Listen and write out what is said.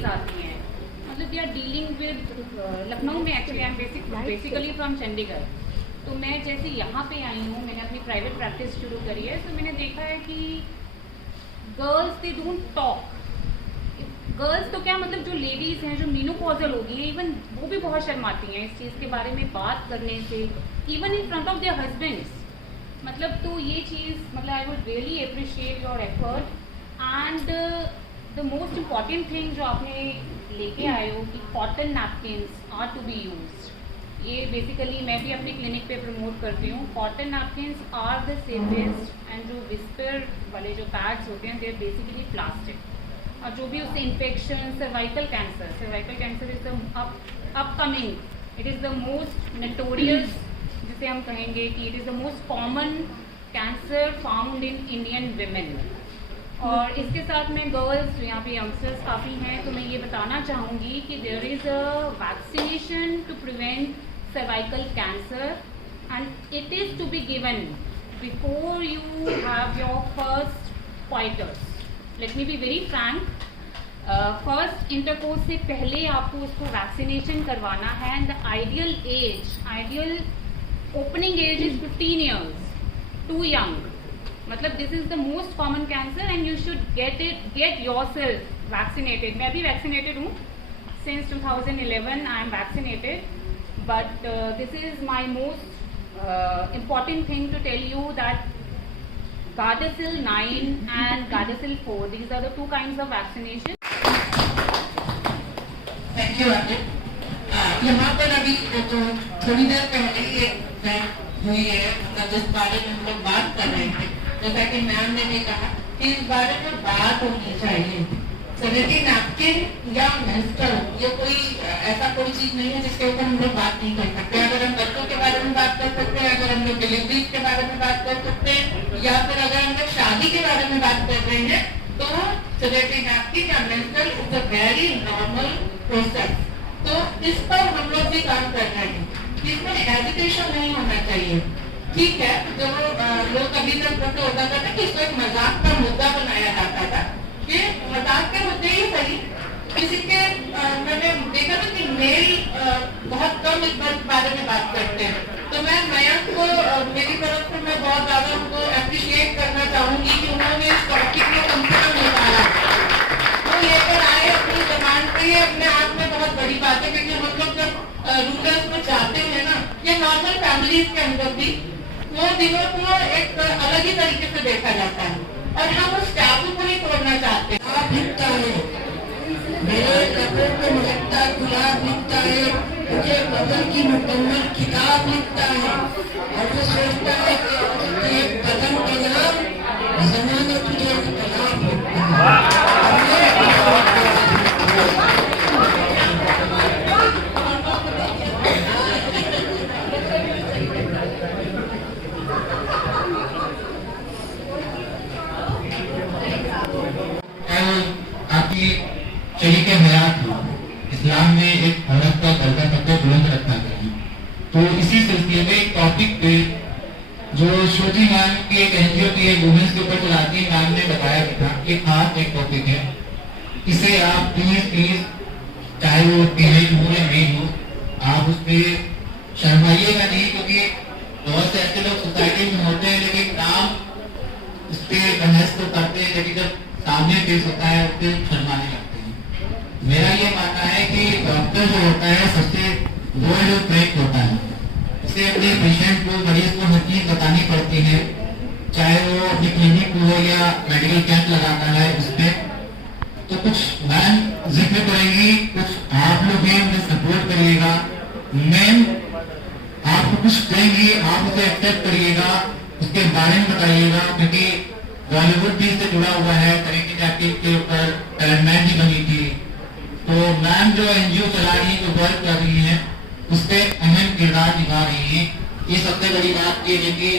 Ladies आती हैं, मतलब they are dealing with Lucknow में, actually I am basically from Chandigarh. तो मैं जैसे यहाँ पे आई हूँ, मैंने अपनी प्राइवेट प्रैक्टिस शुरू करी है, तो मैंने देखा है कि girls they don't talk. Girls तो क्या, मतलब जो लेडीज़ हैं, जो मीनोपॉजल हो गई हैं, इवन वो भी बहुत शर्माती हैं इस चीज़ के बारे में बात करने से, even in front of their husbands. मतलब तो ये चीज़, मतलब I would really appreciate your effort. And the most important thing जो आपने लेके आए हो कि cotton napkins are to be used, ये बेसिकली मैं भी अपने क्लिनिक पे प्रमोट करती हूँ। Cotton napkins are the safest, and जो विस्पर वाले जो पैड्स होते हैं, दे आर बेसिकली प्लास्टिक, और जो भी उससे infection, cervical cancer is the upcoming, it is the most notorious, जिसे हम कहेंगे कि it is the most common cancer found in Indian women. और इसके साथ में गर्ल्स, यहाँ पे यंगस्टर्स काफ़ी हैं, तो मैं ये बताना चाहूँगी कि there is a vaccination to prevent cervical cancer, and it is to be given before you have your first coitus. Let me be very frank, first intercourse से पहले आपको उसको वैक्सीनेशन करवाना है। And the ideal opening age is 15 years, too young. मतलब this is the most common cancer and you should get yourself vaccinated. मैं भी vaccinated हूँ, since 2011 I am vaccinated, but this is my most important thing to tell you that Gardasil 9 and Gardasil 4, these are the two kinds of vaccination. Thank you, Anil. यहाँ पर अभी तो थोड़ी देर पहले ही एक बैठ हुई है, मतलब जिस बारे में हम लोग बात कर रहे थे, जैसा कि मैम ने भी कहा कि इस बारे में बात होनी चाहिए। सैनिटरी नैपकिन या मेंस्ट्रुअल, ये कोई ऐसा कोई चीज नहीं है जिसके ऊपर हम लोग बात नहीं कर सकते। अगर हम बच्चों के बारे में बात कर सकते हैं, अगर हम लोग डिलीवरी के बारे में बात कर सकते हैं, या फिर अगर हम लोग शादी के बारे में बात कर रहे हैं, तो सैनिटरी नैपकिन या menstrual is a very normal process. तो इस पर हम लोग भी काम कर रहे हैं, इसमें एजुकेशन नहीं होना चाहिए। ठीक है, जो लोग अभी तक तो होता था कि इसको एक मजाक का मुद्दा बनाया जाता था, कि मजाक के मुद्दे ही सही। किसी के मैंने देखा था कि मेल बहुत कम इस बारे में बात करते हैं, तो मैं मयंक को मेरी तरफ से मैं बहुत ज्यादा उनको अप्रिशिएट करना चाहूंगी कि उन्होंने इस टॉपिक को कम से कम निकाला, वो लेकर आए अपनी जबान पे। ये अपने आप में बहुत बड़ी बात है, क्योंकि हम लोग जब रूरल्स में जाते हैं ना, ये नॉर्मल फैमिलीज के अंदर भी वो दिनों को एक अलग ही तरीके से देखा जाता है, और हम उस टैबू को ही तोड़ना चाहते हैं। आप लिखता है, मेरे कपड़ों पे महकता गुलाब लिखता है, मुझे बदल की मुकम्मल किताब लिखता है, और वो सोचता है कि एक कदम के नाम जमाने तुझे इख्तिलाफ लिखता है। शरीक हयात हो, इस्लाम में एक औरत का दर्जा सबसे बुलंद रखा गया है। तो इसी सिलसिले में एक टॉपिक पे जो श्रुति मैम की एक एनजीओ की एक वुमेन्स के ऊपर चलाती है, मैम ने बताया था कि खास एक टॉपिक है, इसे आप प्लीज चाहे वो फीमेल हो या मेल हो, आप उस पर शर्माइएगा नहीं, क्योंकि बहुत से ऐसे लोग सोसाइटी में होते हैं लेकिन काम उस पर बहस तो करते हैं, लेकिन जब सामने पेश होता है उस पर शर्माने लगते हैं। मेरा ये मानना है कि डॉक्टर जो होता है सबसे गोल्ड और ट्रैक होता है, उसे अपने पेशेंट को, मरीज को हर चीज बतानी पड़ती है, चाहे वो अपनी क्लिनिक हो या मेडिकल कैंप लगाता है उसमें। तो कुछ मैम जिक्र करेंगी, कुछ आप लोग हैं उन्हें सपोर्ट करिएगा। मैम आपको कुछ कहेंगी, आप उसे एक्सेप्ट करिएगा, उसके बारे में बताइएगा, क्योंकि बॉलीवुड भी इससे जुड़ा हुआ है। तरीके नैपकिन के ऊपर मैम भी बनी थी, तो मैम जो एनजीओ चला रही है, जो वर्क कर रही है, उस पर अहम किरदार निभा रही है। ये सबसे बड़ी बात ये है कि